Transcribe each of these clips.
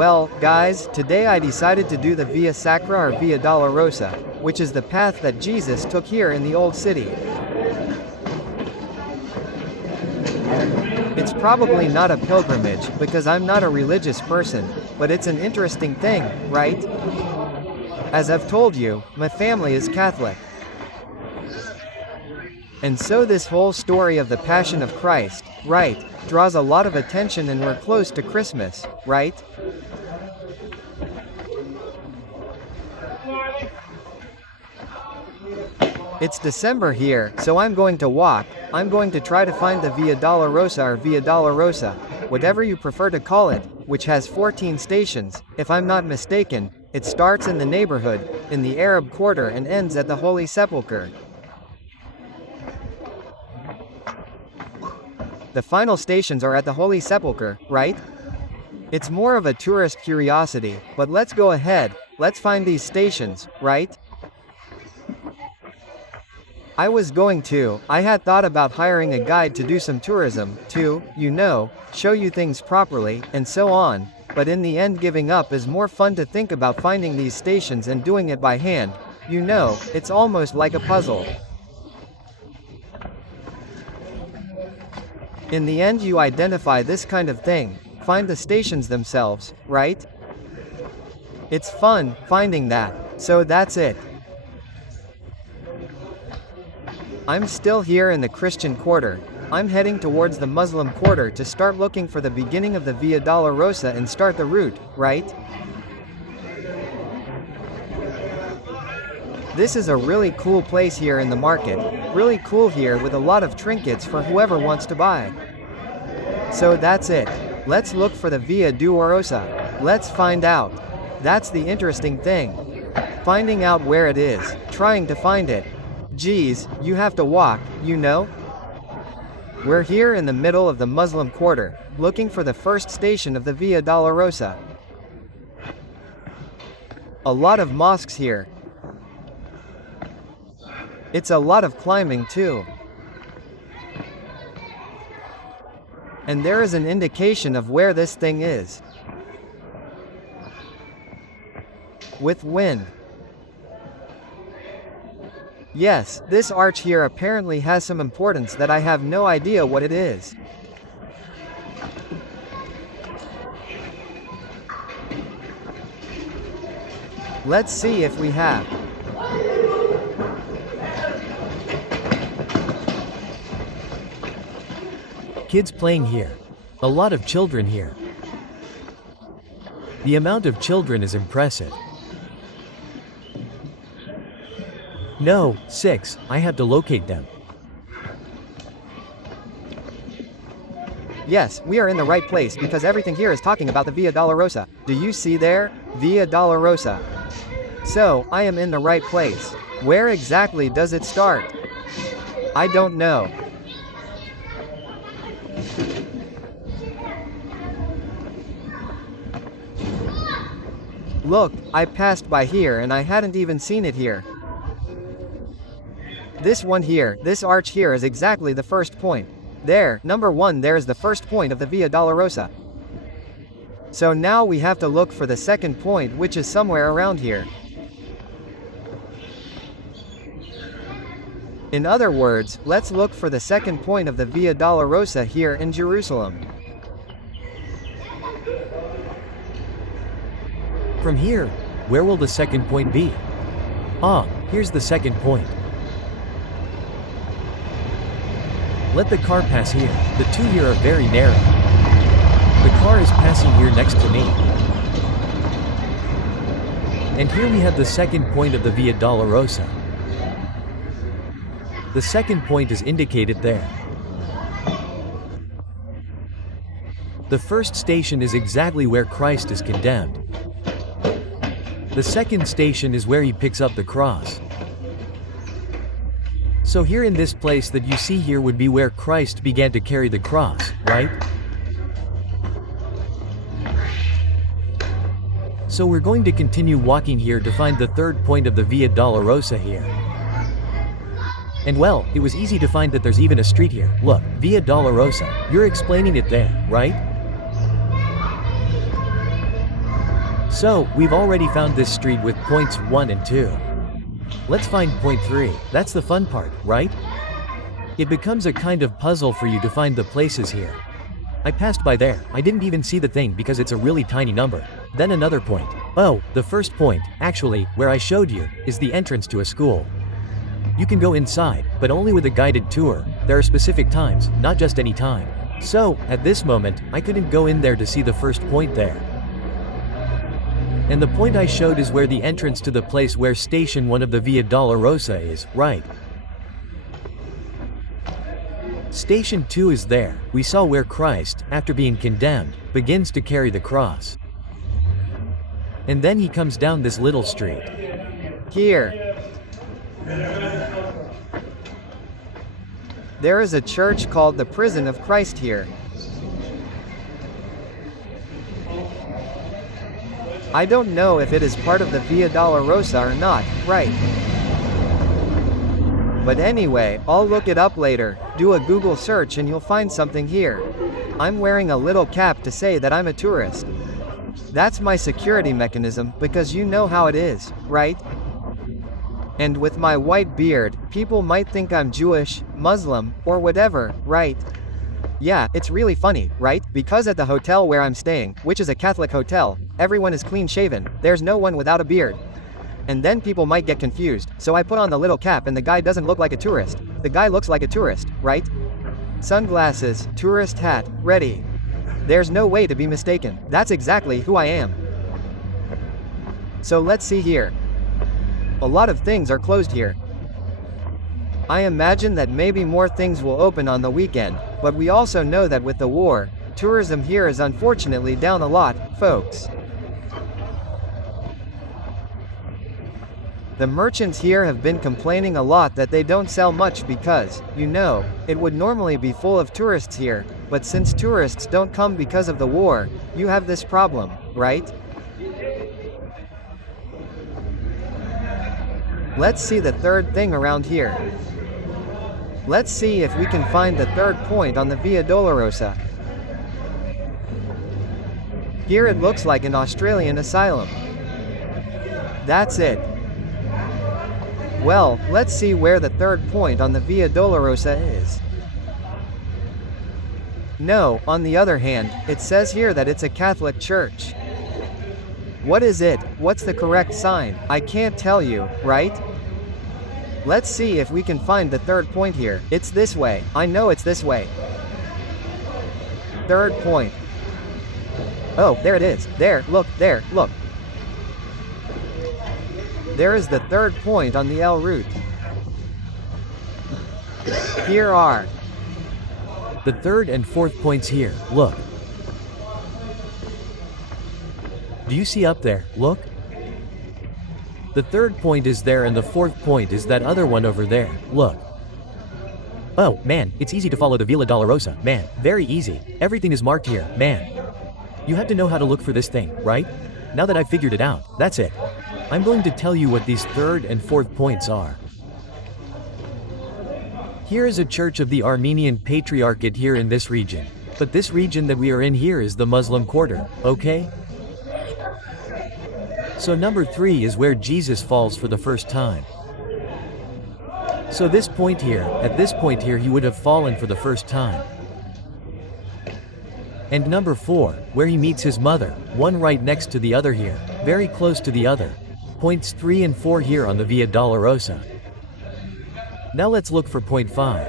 Well, guys, today I decided to do the Via Sacra or Via Dolorosa, which is the path that Jesus took here in the Old City. It's probably not a pilgrimage, because I'm not a religious person, but it's an interesting thing, right? As I've told you, my family is Catholic. And so this whole story of the Passion of Christ, right, draws a lot of attention, and we're close to Christmas, right? It's December here, so I'm going to walk. I'm going to try to find the Via Dolorosa or Via Dolorosa, whatever you prefer to call it, which has 14 stations. If I'm not mistaken, it starts in the neighborhood, in the Arab Quarter, and ends at the Holy Sepulchre. The final stations are at the Holy Sepulchre, right? It's more of a tourist curiosity, but let's go ahead, let's find these stations, right? I had thought about hiring a guide to do some tourism, to, show you things properly, and so on, but in the end giving up is more fun to think about finding these stations and doing it by hand. It's almost like a puzzle. In the end you identify this kind of thing, find the stations themselves, right? It's fun, finding that, so that's it. I'm still here in the Christian quarter. I'm heading towards the Muslim quarter to start looking for the beginning of the Via Dolorosa and start the route, right? This is a really cool place here in the market, really cool here with a lot of trinkets for whoever wants to buy. So that's it. Let's look for the Via Dolorosa. Let's find out. That's the interesting thing. Finding out where it is, trying to find it. Geez, you have to walk, We're here in the middle of the Muslim quarter, looking for the first station of the Via Dolorosa. A lot of mosques here. It's a lot of climbing too. And there is an indication of where this thing is. With wind. Yes, this arch here apparently has some importance that I have no idea what it is. Let's see if we have. Kids playing here. A lot of children here. The amount of children is impressive. No, 6, I have to locate them. Yes, we are in the right place because everything here is talking about the Via Dolorosa. Do you see there? Via Dolorosa. So, I am in the right place. Where exactly does it start? I don't know. Look, I passed by here and I hadn't even seen it here. This one here, this arch here is exactly the first point. There, number 1, there is the first point of the Via Dolorosa. So now we have to look for the second point, which is somewhere around here. In other words, let's look for the second point of the Via Dolorosa here in Jerusalem. From here, where will the second point be? Ah, here's the second point. Let the car pass here. The two here are very narrow. The car is passing here next to me. And here we have the second point of the Via Dolorosa. The second point is indicated there. The first station is exactly where Christ is condemned. The second station is where he picks up the cross. So here in this place that you see here would be where Christ began to carry the cross, right? So we're going to continue walking here to find the third point of the Via Dolorosa here. And well, it was easy to find that there's even a street here. Look, Via Dolorosa. You're explaining it there, right? So, we've already found this street with points 1 and 2. Let's find point 3. That's the fun part, right? It becomes a kind of puzzle for you to find the places here. I passed by there, I didn't even see the thing because it's a really tiny number. Then another point. Oh, the first point, actually, where I showed you, is the entrance to a school. You can go inside, but only with a guided tour. There are specific times, not just any time. So, at this moment, I couldn't go in there to see the first point there. And the point I showed is where the entrance to the place where Station 1 of the Via Dolorosa is, right? Station 2 is there. We saw where Christ, after being condemned, begins to carry the cross. And then he comes down this little street. Here. There is a church called the Prison of Christ here. I don't know if it is part of the Via Dolorosa or not, right? But anyway, I'll look it up later. Do a Google search and you'll find something here. I'm wearing a little cap to say that I'm a tourist. That's my security mechanism, because you know how it is, right? And with my white beard, people might think I'm Jewish, Muslim, or whatever, right? Yeah, it's really funny, right? Because at the hotel where I'm staying, which is a Catholic hotel, everyone is clean shaven, there's no one without a beard. And then people might get confused, so I put on the little cap and the guy doesn't look like a tourist. The guy looks like a tourist, right? Sunglasses, tourist hat, ready. There's no way to be mistaken. That's exactly who I am. So let's see here. A lot of things are closed here. I imagine that maybe more things will open on the weekend, but we also know that with the war, tourism here is unfortunately down a lot, folks. The merchants here have been complaining a lot that they don't sell much because, you know, it would normally be full of tourists here, but since tourists don't come because of the war, you have this problem, right? Let's see the third thing around here. Let's see if we can find the third point on the Via Dolorosa. Here it looks like an Australian asylum. That's it. Well, let's see where the third point on the Via Dolorosa is. No, on the other hand, it says here that it's a Catholic church. What is it? What's the correct sign? I can't tell you, right? Let's see if we can find the third point here. It's this way. I know it's this way. Third point. Oh, there it is. There, look, look. There is the third point on the L route. Here are the third and fourth points here, look. Do you see up there, look? The third point is there and the fourth point is that other one over there, look. Oh, man, it's easy to follow the Via Dolorosa, man, very easy. Everything is marked here, man. You have to know how to look for this thing, right? Now that I've figured it out, that's it. I'm going to tell you what these third and fourth points are. Here is a church of the Armenian Patriarchate here in this region. But this region that we are in here is the Muslim quarter, okay? So number 3 is where Jesus falls for the first time. So this point here, at this point here he would have fallen for the first time. And number 4, where he meets his mother, one right next to the other here, very close to the other. Points 3 and 4 here on the Via Dolorosa. Now let's look for point 5.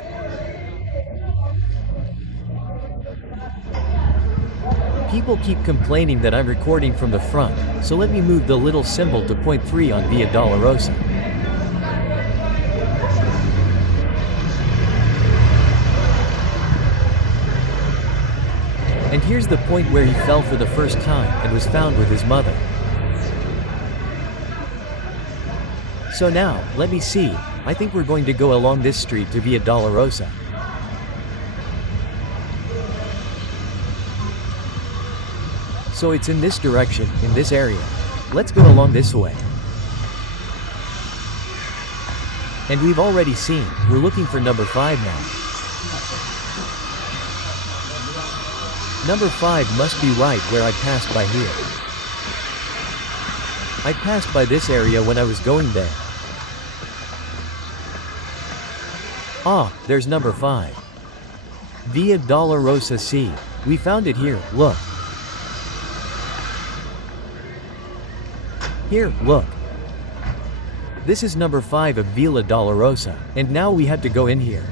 People keep complaining that I'm recording from the front, so let me move the little symbol to point 3 on Via Dolorosa. And here's the point where he fell for the first time and was found with his mother. So now, let me see, I think we're going to go along this street to Via Dolorosa. So it's in this direction, in this area. Let's go along this way. And we've already seen, we're looking for number 5 now. Number 5 must be right where I passed by here. I passed by this area when I was going there. Ah, there's number 5. Via Dolorosa C. We found it here, look. Here, look. This is number 5 of Villa Dolorosa, and now we have to go in here.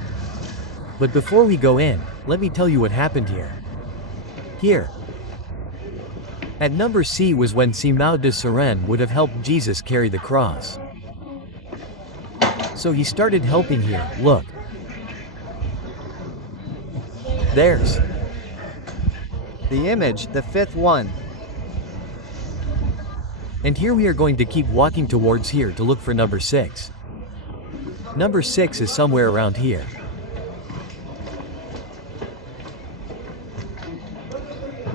But before we go in, let me tell you what happened here. Here. At number C was when Simão de Seren would have helped Jesus carry the cross. So he started helping here, look. There's the image, the 5th one. And here we are going to keep walking towards here to look for number 6. Number 6 is somewhere around here.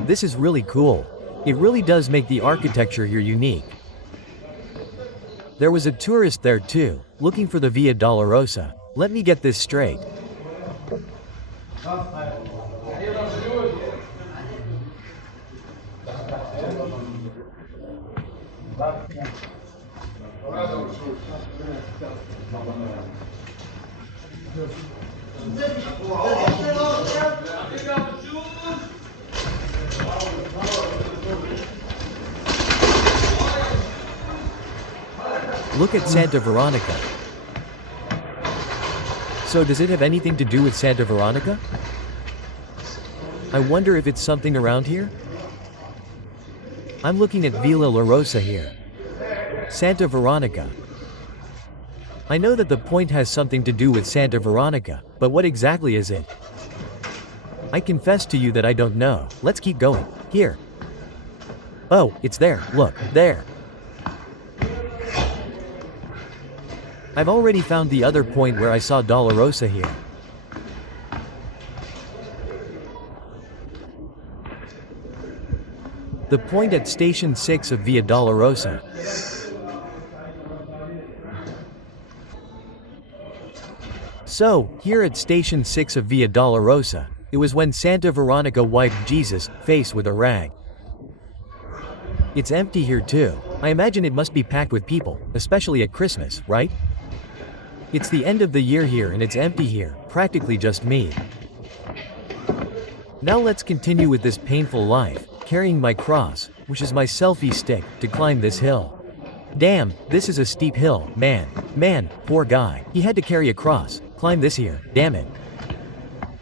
This is really cool. It really does make the architecture here unique. There was a tourist there too, looking for the Via Dolorosa. Let me get this straight. Look at Santa Veronica. So does it have anything to do with Santa Veronica? I wonder if it's something around here? I'm looking at Villa La Rosa here. Santa Veronica. I know that the point has something to do with Santa Veronica, but what exactly is it? I confess to you that I don't know. Let's keep going. Here. Oh, it's there. Look, there. I've already found the other point where I saw Dolorosa here. The point at Station 6 of Via Dolorosa. So, here at Station 6 of Via Dolorosa, it was when Santa Veronica wiped Jesus' face with a rag. It's empty here too. I imagine it must be packed with people, especially at Christmas, right? It's the end of the year here and it's empty here, practically just me. Now let's continue with this painful life, carrying my cross, which is my selfie stick, to climb this hill. Damn, this is a steep hill, man. Man, poor guy. He had to carry a cross, climb this here, damn it.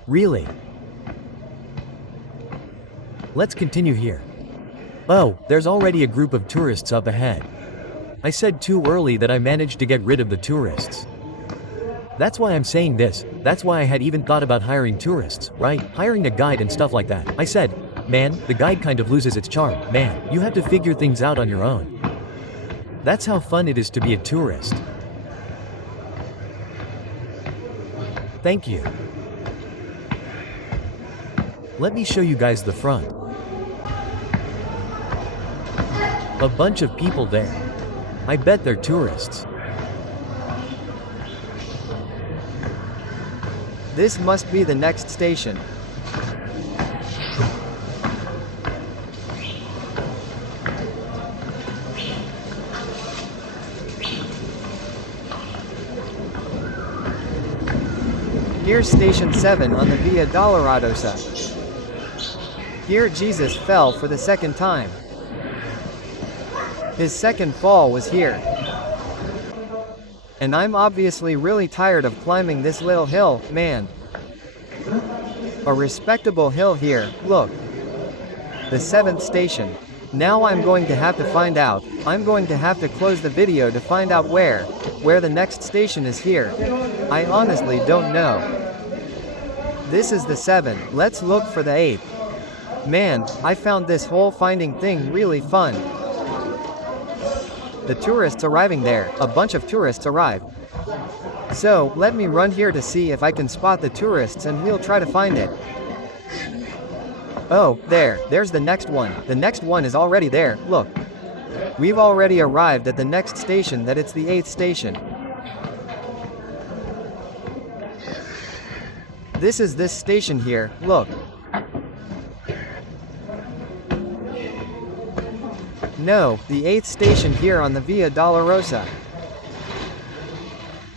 Really? Let's continue here. Oh, there's already a group of tourists up ahead. I said too early that I managed to get rid of the tourists. That's why I'm saying this, that's why I had even thought about hiring tourists, right? Hiring a guide and stuff like that. I said, man, the guide kind of loses its charm, man, you have to figure things out on your own. That's how fun it is to be a tourist. Thank you. Let me show you guys the front. A bunch of people there. I bet they're tourists. This must be the next station. Here's Station 7 on the Via Dolorosa. Here Jesus fell for the second time. His second fall was here. And I'm obviously really tired of climbing this little hill, man. A respectable hill here, look. The 7th station. Now I'm going to have to find out. I'm going to have to close the video to find out where the next station is here. I honestly don't know. This is the 7, let's look for the 8th. Man, I found this whole finding thing really fun. The tourists arriving there, a bunch of tourists arrived. So, let me run here to see if I can spot the tourists and we'll try to find it. Oh, there's the next one. The next one is already there, look. We've already arrived at the next station, that it's the 8th station. This is this station here, look. No, the 8th station here on the Via Dolorosa.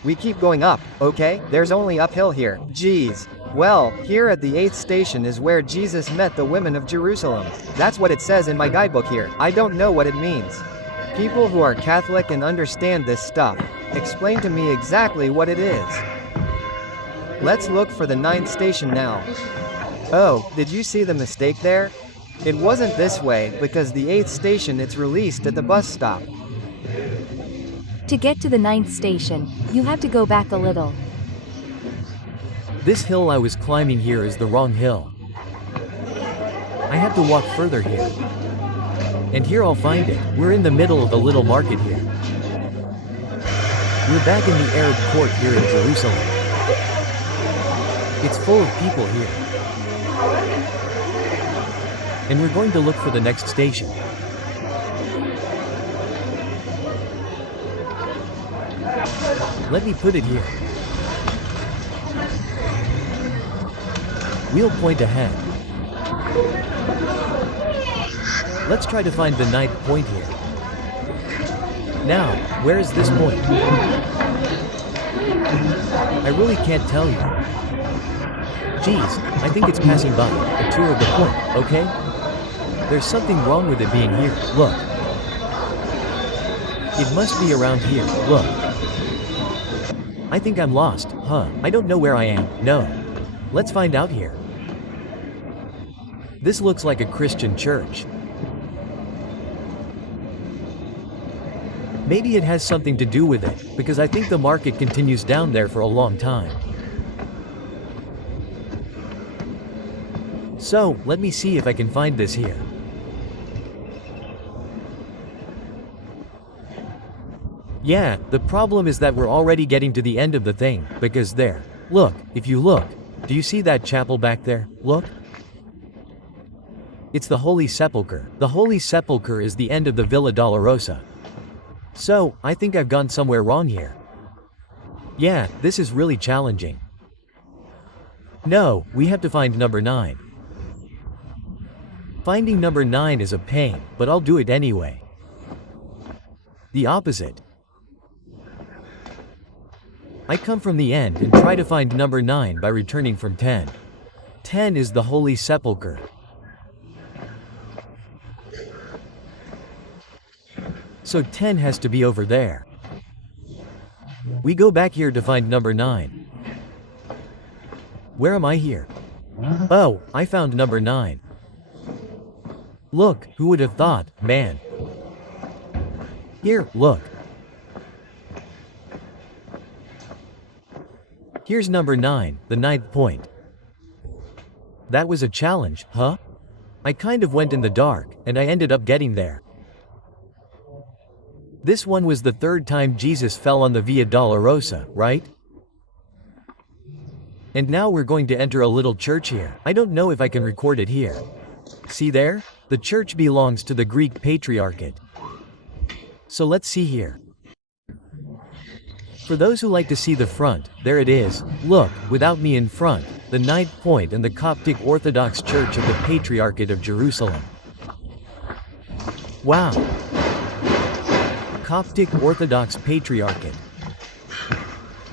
We keep going up, okay? There's only uphill here. Jeez. Well, here at the 8th station is where Jesus met the women of Jerusalem. That's what it says in my guidebook here. I don't know what it means. People who are Catholic and understand this stuff, explain to me exactly what it is. Let's look for the 9th station now. Oh, did you see the mistake there? It wasn't this way, because the 8th station it's released at the bus stop. To get to the 9th station, you have to go back a little. This hill I was climbing here is the wrong hill. I have to walk further here. And here I'll find it. We're in the middle of the little market here. We're back in the Arab court here in Jerusalem. It's full of people here. And we're going to look for the next station. Let me put it here. We'll point ahead. Let's try to find the 9th point here. Now, where is this point? I really can't tell you. Geez, I think it's passing by, a tour of the point, okay? There's something wrong with it being here, look. It must be around here, look. I think I'm lost, huh? I don't know where I am, no. Let's find out here. This looks like a Christian church. Maybe it has something to do with it, because I think the market continues down there for a long time. So, let me see if I can find this here. Yeah, the problem is that we're already getting to the end of the thing, because there. Look, if you look. Do you see that chapel back there? Look. It's the Holy Sepulchre. The Holy Sepulchre is the end of the Villa Dolorosa. So, I think I've gone somewhere wrong here. Yeah, this is really challenging. No, we have to find number 9. Finding number 9 is a pain, but I'll do it anyway. The opposite. I come from the end and try to find number 9 by returning from 10. 10 is the Holy Sepulchre. So 10 has to be over there. We go back here to find number 9. Where am I here? Oh, I found number 9. Look, who would have thought, man. Here, look. Here's number 9, the 9th point. That was a challenge, huh? I kind of went in the dark, and I ended up getting there. This one was the 3rd time Jesus fell on the Via Dolorosa, right? And now we're going to enter a little church here. I don't know if I can record it here. See there? The church belongs to the Greek Patriarchate. So let's see here. For those who like to see the front, there it is. Look, without me in front, the 9th point and the Coptic Orthodox Church of the Patriarchate of Jerusalem. Wow. Coptic Orthodox Patriarchate.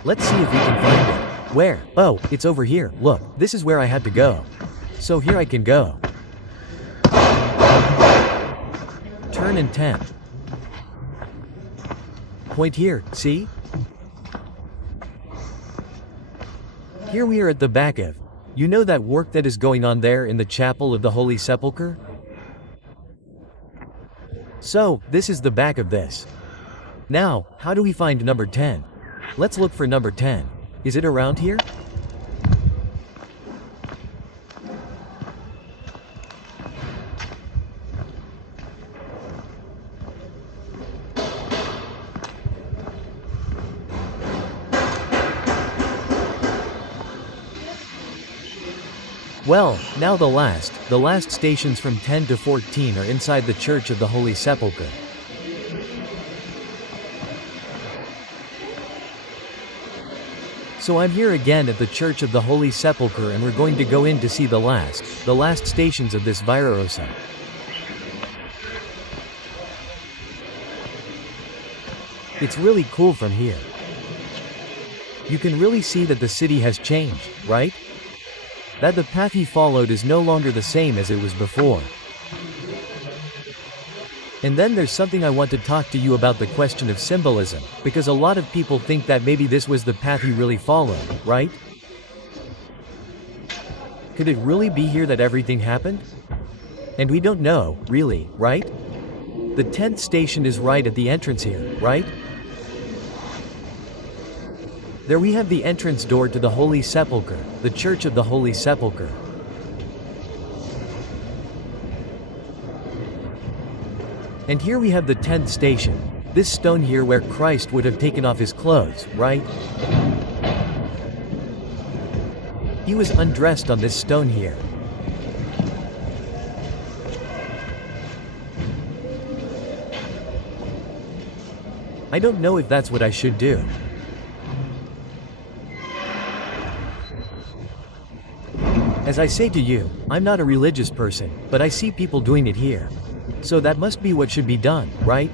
Let's see if we can find it. Where? Oh, it's over here. Look, this is where I had to go. So here I can go. Turn and 10. Point here, see? Here we are at the back of, you know that work that is going on there in the chapel of the Holy Sepulchre? So, this is the back of this. Now, how do we find number 10? Let's look for number 10. Is it around here? Well, now the last stations from 10 to 14 are inside the Church of the Holy Sepulchre. So I'm here again at the Church of the Holy Sepulchre and we're going to go in to see the last stations of this Via Dolorosa. It's really cool from here. You can really see that the city has changed, right? That the path he followed is no longer the same as it was before. And then there's something I want to talk to you about, the question of symbolism, because a lot of people think that maybe this was the path he really followed, right? Could it really be here that everything happened? And we don't know, really, right? The 10th station is right at the entrance here, right? There we have the entrance door to the Holy Sepulchre, the Church of the Holy Sepulchre. And here we have the 10th station, this stone here where Christ would have taken off his clothes, right? He was undressed on this stone here. I don't know if that's what I should do. As I say to you, I'm not a religious person, but I see people doing it here. So that must be what should be done, right?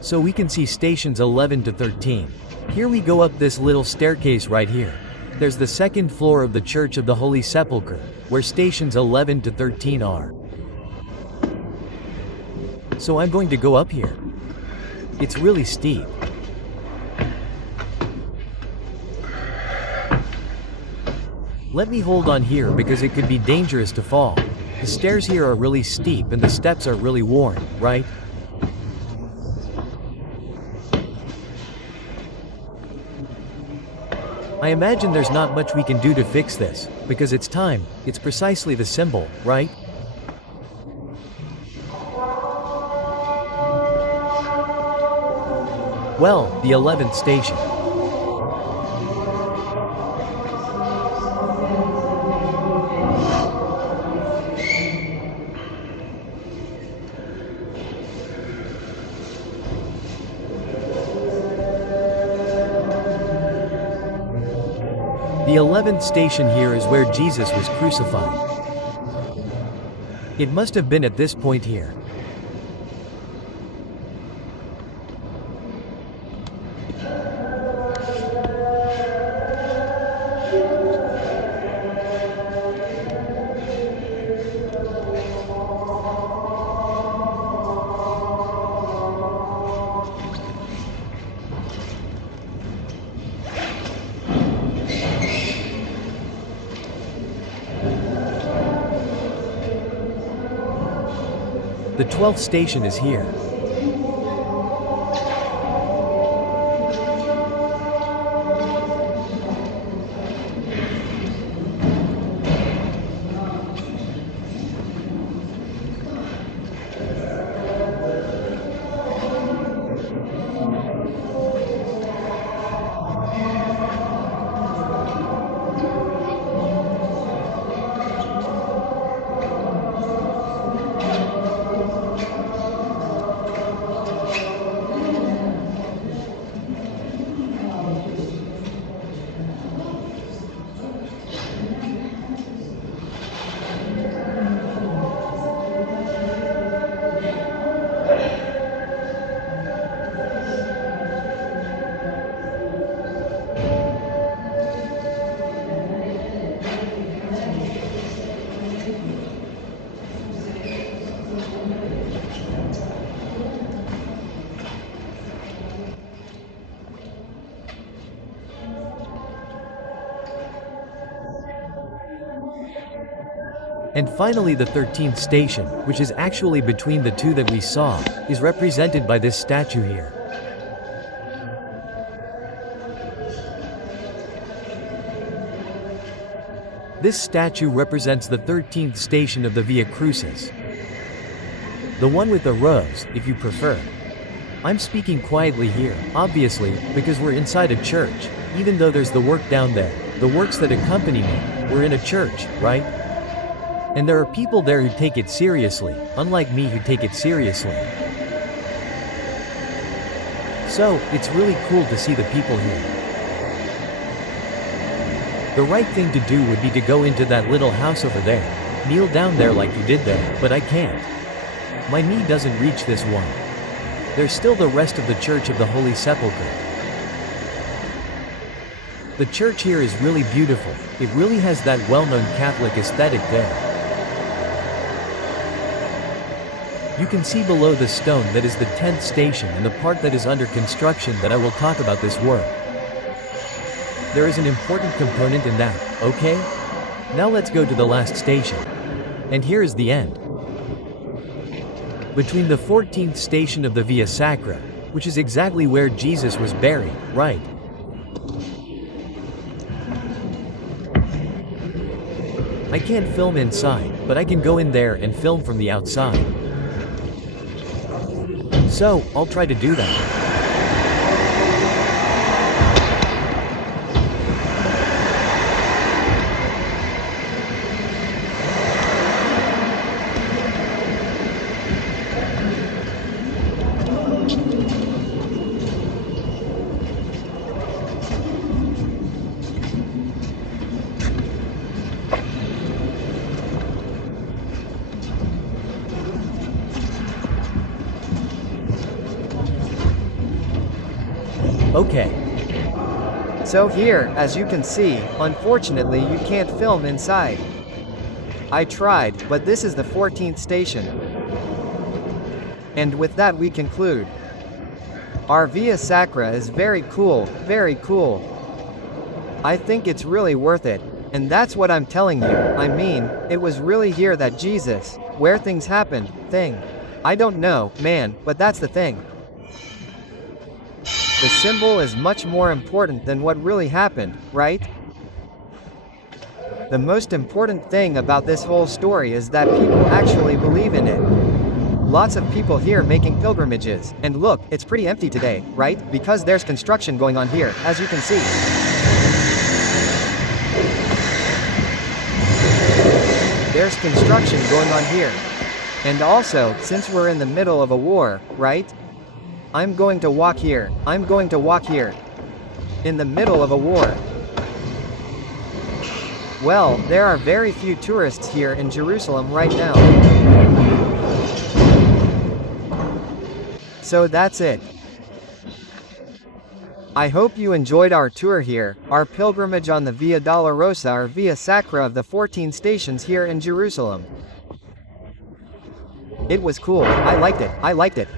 So we can see stations 11 to 13. Here we go up this little staircase right here. There's the second floor of the Church of the Holy Sepulchre, where stations 11 to 13 are. So I'm going to go up here. It's really steep. Let me hold on here because it could be dangerous to fall. The stairs here are really steep and the steps are really worn, right? I imagine there's not much we can do to fix this, because it's time, it's precisely the symbol, right? Well, the 11th station. The 11th station here is where Jesus was crucified. It must have been at this point here. The 12th station is here. And finally the 13th station, which is actually between the two that we saw, is represented by this statue here. This statue represents the 13th station of the Via Crucis. The one with the rose, if you prefer. I'm speaking quietly here, obviously, because we're inside a church, even though there's the work down there, the works that accompany me. We're in a church, right? And there are people there who take it seriously, unlike me who take it seriously. So, it's really cool to see the people here. The right thing to do would be to go into that little house over there, kneel down there like you did there, but I can't. My knee doesn't reach this one. There's still the rest of the Church of the Holy Sepulchre. The church here is really beautiful. It really has that well-known Catholic aesthetic there. You can see below the stone that is the 10th station and the part that is under construction that I will talk about this work. There is an important component in that, okay? Now let's go to the last station. And here is the end. Between the 14th station of the Via Sacra, which is exactly where Jesus was buried, right? I can't film inside, but I can go in there and film from the outside. So, I'll try to do that. Okay. So here, as you can see, unfortunately you can't film inside. I tried, but this is the 14th station. And with that we conclude. Our Via Sacra is very cool, very cool. I think it's really worth it, and that's what I'm telling you. I mean, it was really here that Jesus, where things happened, thing. I don't know, man, but that's the thing. The symbol is much more important than what really happened, right? The most important thing about this whole story is that people actually believe in it. Lots of people here making pilgrimages, and look, it's pretty empty today, right? Because there's construction going on here, as you can see. There's construction going on here. And also, since we're in the middle of a war, right? I'm going to walk here. I'm going to walk here. In the middle of a war. Well, there are very few tourists here in Jerusalem right now. So that's it. I hope you enjoyed our tour here, our pilgrimage on the Via Dolorosa or Via Sacra of the 14 stations here in Jerusalem. It was cool. I liked it.